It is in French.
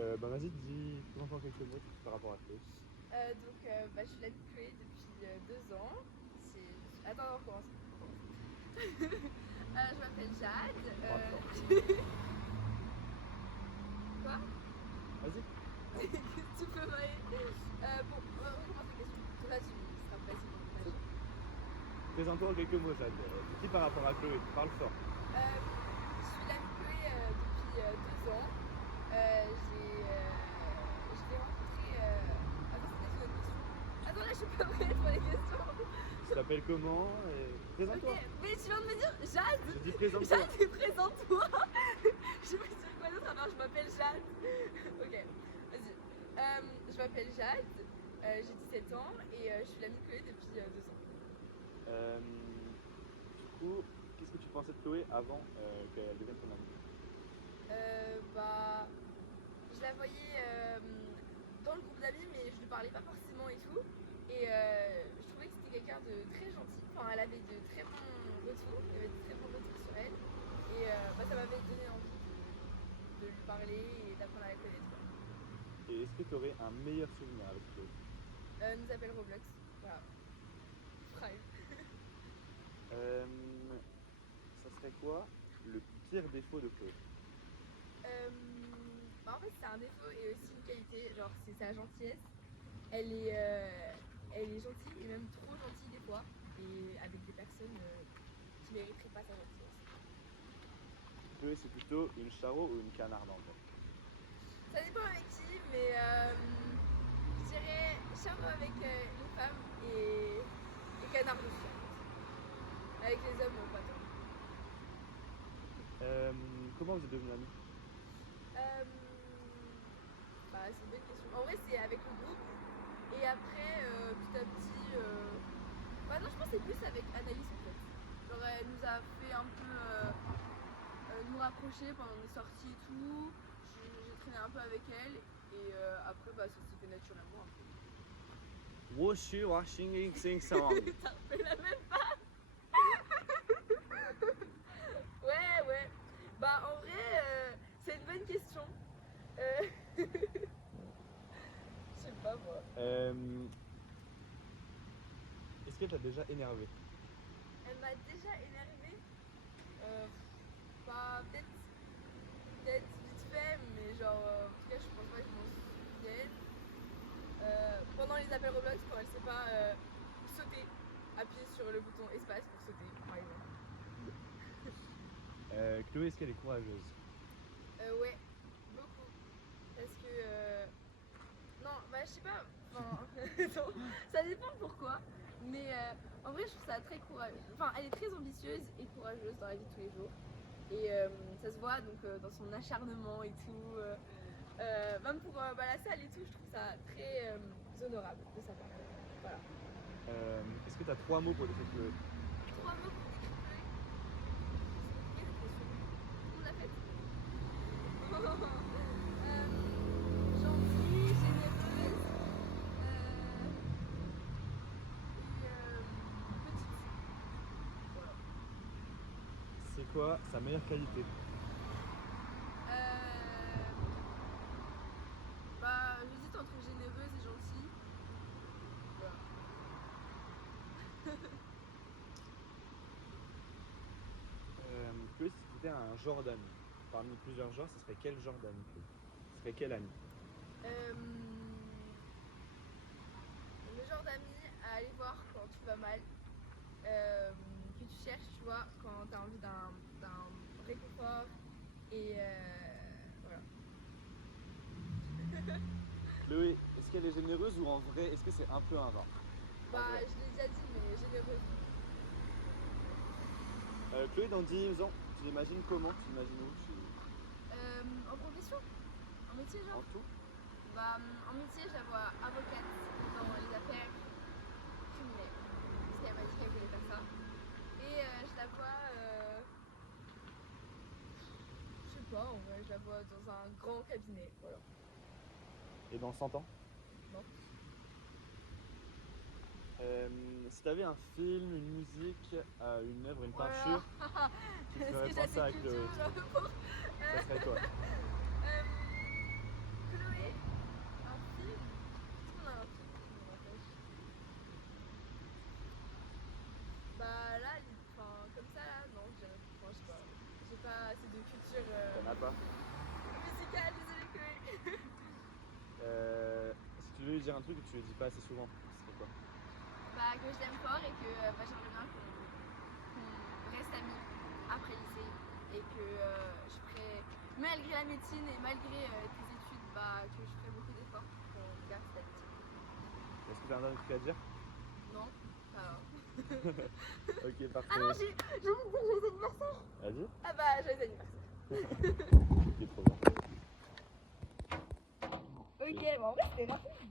Vas-y, dis comment quelques mots par rapport à Chloé. Je suis l'amie de Chloé depuis 2 ans. Attends, on recommence. Je m'appelle Jade. Parle fort. Quoi? Vas-y. Tu peux m'aider. Bon, on va recommencer la question. Là, tu seras facile pour le C'est- Présente-toi en quelques mots, Jade. Dis par rapport à Chloé, parle fort. Je suis l'amie de Chloé depuis 2 ans. Je l'ai rencontrée. Attends, c'était une autre question. Attends, là, je suis pas prête pour les questions. Tu t'appelles comment Présente-toi. Ok, mais tu viens de me dire Jade. Je dis présente-toi. Jade, présente-toi. Je vais dire quoi d'autre alors je m'appelle Jade. Ok, vas-y. Je m'appelle Jade, j'ai 17 ans et je suis l'amie de Chloé depuis 2 ans. Du coup, qu'est-ce que tu pensais de Chloé avant qu'elle devienne ton amie? Je la voyais dans le groupe d'amis, mais je lui parlais pas forcément et tout. Et je trouvais que c'était quelqu'un de très gentil. Enfin, elle avait de très bons retours. Il y avait de très bons retours sur elle. Et ça m'avait donné envie de lui parler et d'apprendre à la connaître. Et est-ce que tu aurais un meilleur souvenir avec Chloé? Nous appelle Roblox. Voilà. Prime. Ça serait quoi le pire défaut de Chloé? En fait, c'est un défaut et aussi une qualité. Genre, c'est sa gentillesse. Elle est gentille et même trop gentille des fois. Et avec des personnes qui mériteraient pas sa gentillesse. Chloé, c'est plutôt une charo ou une canarde en fait? Ça dépend avec qui, mais je dirais charo avec une femme et canard aussi. Avec les hommes, pas tant. Comment vous êtes devenus amis? C'est une bonne question. En vrai, c'est avec le groupe. Et après, petit à petit. Non, je pense que c'est plus avec Anaïs en fait. Genre, elle nous a fait un peu nous rapprocher pendant des sorties et tout. J'ai traîné un peu avec elle. Et après, ça s'est fait naturellement un peu. Wushu washing sing song. T'as refait la même pas. Ouais. En vrai, c'est une bonne question. Je sais pas moi. Est-ce qu'elle t'a déjà énervé? Elle m'a déjà énervée. Peut-être vite fait, mais genre, en tout cas, je pense pas que je m'en souvienne. Pendant les appels Roblox, quand elle sait pas sauter, appuyer sur le bouton espace pour sauter, par exemple. Chloé, est-ce qu'elle est courageuse? Ouais, beaucoup. Parce que. Non, je sais pas. Non, ça dépend pourquoi. Mais en vrai, je trouve ça très courageux. Enfin, elle est très ambitieuse et courageuse dans la vie de tous les jours. Et ça se voit donc dans son acharnement et tout. Même pour la salle et tout, je trouve ça très honorable de sa part. Voilà. Est-ce que tu as 3 mots pour décrire Chloé? 3 mots pour décrire Chloé. C'est compliqué cette question. Tout le monde l'a faite. Gentille, généreuse et petite. Voilà. C'est quoi sa meilleure qualité? J'hésite entre généreuse et gentille. Voilà. Chloé, si tu étais un genre d'ami, parmi plusieurs genres, ce serait quel genre d'ami Chloé? Ce serait quel ami? Le genre d'amis à aller voir quand tu vas mal, que tu cherches, tu vois, quand tu as envie d'un réconfort. Et voilà. Chloé, est-ce qu'elle est généreuse ou en vrai, est-ce que c'est un peu un rat? Je l'ai déjà dit, mais généreuse. Chloé, dans 10 ans, tu l'imagines comment? Tu l'imagines où? En profession, en métier, genre En tout? En métier, je la vois avocate dans les affaires criminelles. Parce qu'elle m'a dit qu'elle voulait faire ça. Et je la vois. Je sais pas, en vrai, je la vois dans un grand cabinet. Voilà. Et dans 100 ans? Non. Si t'avais un film, une musique, une œuvre, une peinture qui te Est-ce ferait que penser à j'ai Chloé, culture, ça serait quoi? que Ah pas. Musical, désolé Chloé. Si tu veux lui dire un truc que tu lui dis pas assez souvent, ce serait quoi? Bah, que je l'aime fort et que j'aimerais bien qu'on reste amis après le lycée. Et que je ferai, malgré la médecine et malgré tes études, bah, que je ferai beaucoup d'efforts pour qu'on garde cette amitié. Est-ce que tu as un dernier truc à dire? Non? Alors. Ok, parfait. Ah non, j'ai oublié de dire joyeux anniversaire! Vas-y. Ah bah, joyeux anniversaire! Ok, trop bien. Ok, bon en vrai c'était rapide.